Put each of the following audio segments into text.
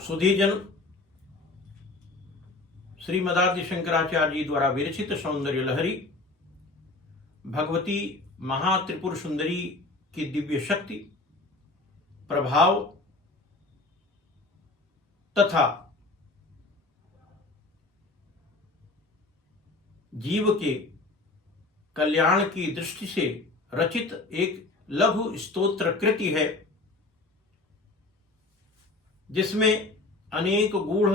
सुधीजन, श्रीमदादि शंकराचार्य जी द्वारा विरचित सौंदर्य लहरी भगवती महात्रिपुर सुंदरी की दिव्य शक्ति, प्रभाव तथा जीव के कल्याण की दृष्टि से रचित एक लघु स्तोत्र कृति है, जिसमें अनेक गूढ़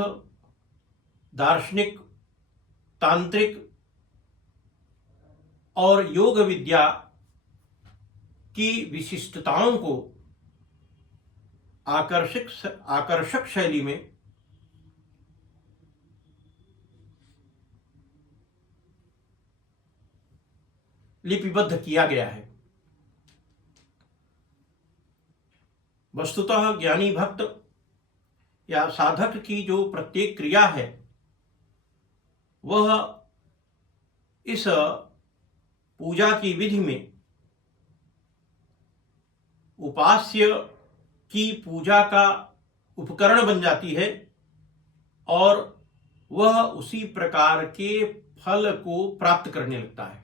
दार्शनिक, तांत्रिक और योग विद्या की विशिष्टताओं को आकर्षक शैली में लिपिबद्ध किया गया है। वस्तुतः ज्ञानी भक्त या साधक की जो प्रत्येक क्रिया है वह इस पूजा की विधि में उपास्य की पूजा का उपकरण बन जाती है और वह उसी प्रकार के फल को प्राप्त करने लगता है।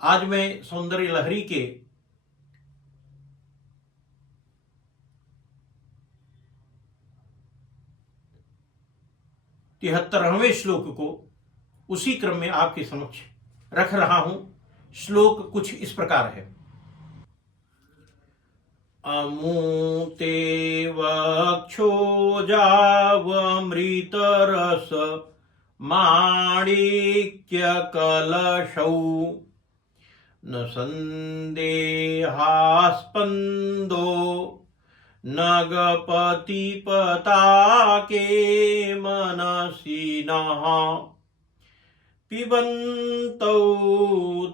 आज मैं सौंदर्य लहरी के 73वें श्लोक को उसी क्रम में आपके समक्ष रख रहा हूं। श्लोक कुछ इस प्रकार है। अमूते वक्षोजावमृतरस माणिक्य कलशौ न संदेहास्पन्दो नगपतिपताके मनसि नः पिबन्तौ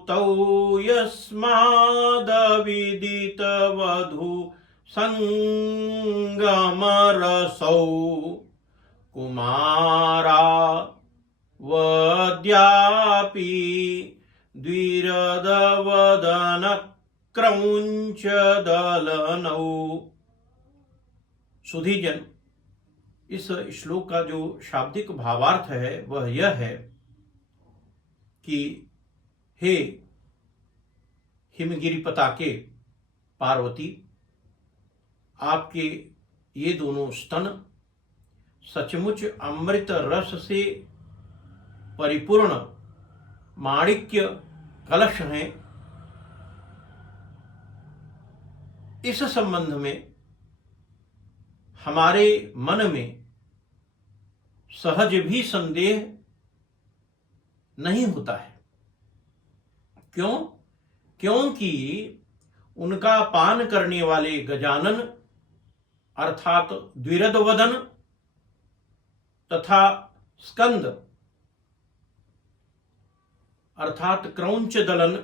तौ यस्मादविदितवधू संगमरसौ कुमारा वद्यापि द्विरदवदन क्रौंच दलनौ। सुधीजन, इस श्लोक का जो शाब्दिक भावार्थ है वह यह है कि हे हिमगिरी पताके पार्वती, आपके ये दोनों स्तन सचमुच अमृत रस से परिपूर्ण माणिक्य कलश हैं। इस संबंध में हमारे मन में सहज भी संदेह नहीं होता है। क्यों? क्योंकि उनका पान करने वाले गजानन अर्थात द्विरदवदन तथा स्कंद अर्थात क्रौंच दलन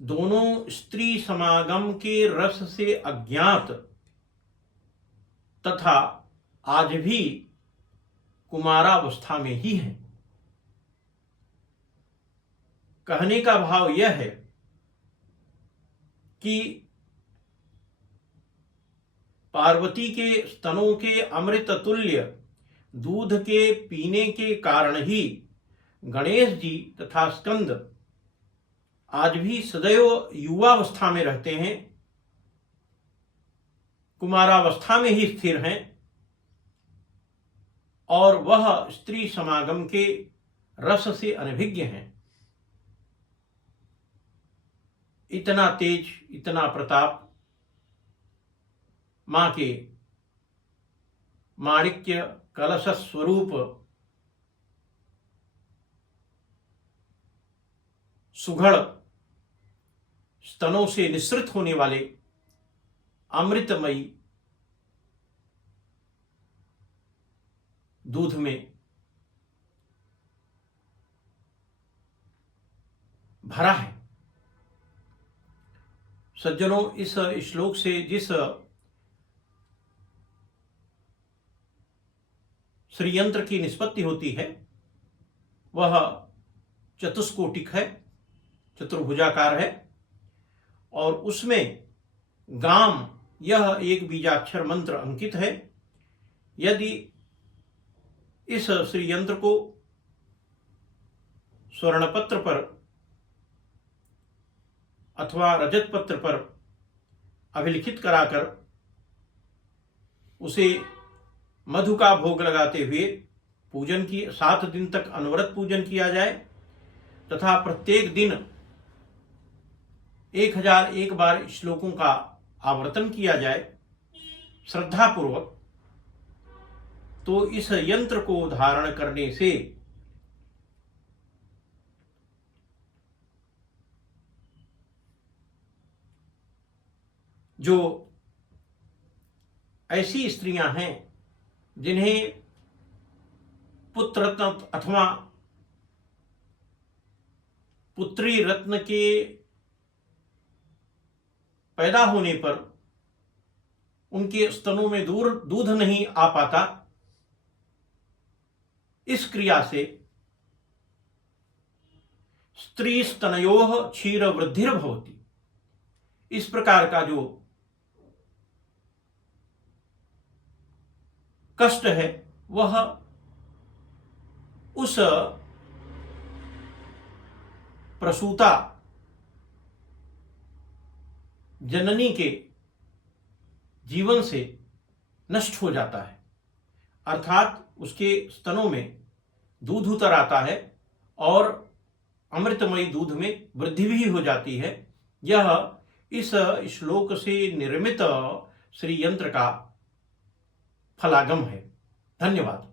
दोनों स्त्री समागम के रस से अज्ञात तथा आज भी कुमारावस्था में ही है। कहने का भाव यह है कि पार्वती के स्तनों के अमृत तुल्य दूध के पीने के कारण ही गणेश जी तथा स्कंद आज भी सदैव युवावस्था में रहते हैं, कुमारावस्था में ही स्थिर हैं और वह स्त्री समागम के रस से अनभिज्ञ हैं। इतना तेज, इतना प्रताप मां के माणिक्य कलश स्वरूप सुघड़ स्तनों से निसृत होने वाले अमृतमयी दूध में भरा है। सज्जनों, इस श्लोक से जिस श्रीयंत्र की निष्पत्ति होती है वह चतुष्कोटिक है, चतुर्भुजाकार है और उसमें गाम यह एक बीजाक्षर मंत्र अंकित है। यदि इस श्री यंत्र को स्वर्ण पत्र पर अथवा रजत पत्र पर अभिलिखित कराकर उसे मधु का भोग लगाते हुए पूजन की 7 दिन तक अनवरत पूजन किया जाए तथा प्रत्येक दिन 1001 बार श्लोकों का आवर्तन किया जाए श्रद्धापूर्वक, तो इस यंत्र को धारण करने से जो ऐसी स्त्रियां हैं जिन्हें पुत्र रत्न अथवा पुत्री रत्न के पैदा होने पर उनके स्तनों में दूध नहीं आ पाता, इस क्रिया से स्त्री स्तनयोः क्षीर वृद्धिर्भवति, इस प्रकार का जो कष्ट है वह उस प्रसूता जननी के जीवन से नष्ट हो जाता है, अर्थात उसके स्तनों में दूध उतर आता है और अमृतमयी दूध में वृद्धि भी हो जाती है। यह इस श्लोक से निर्मित श्री यंत्र का फलागम है। धन्यवाद।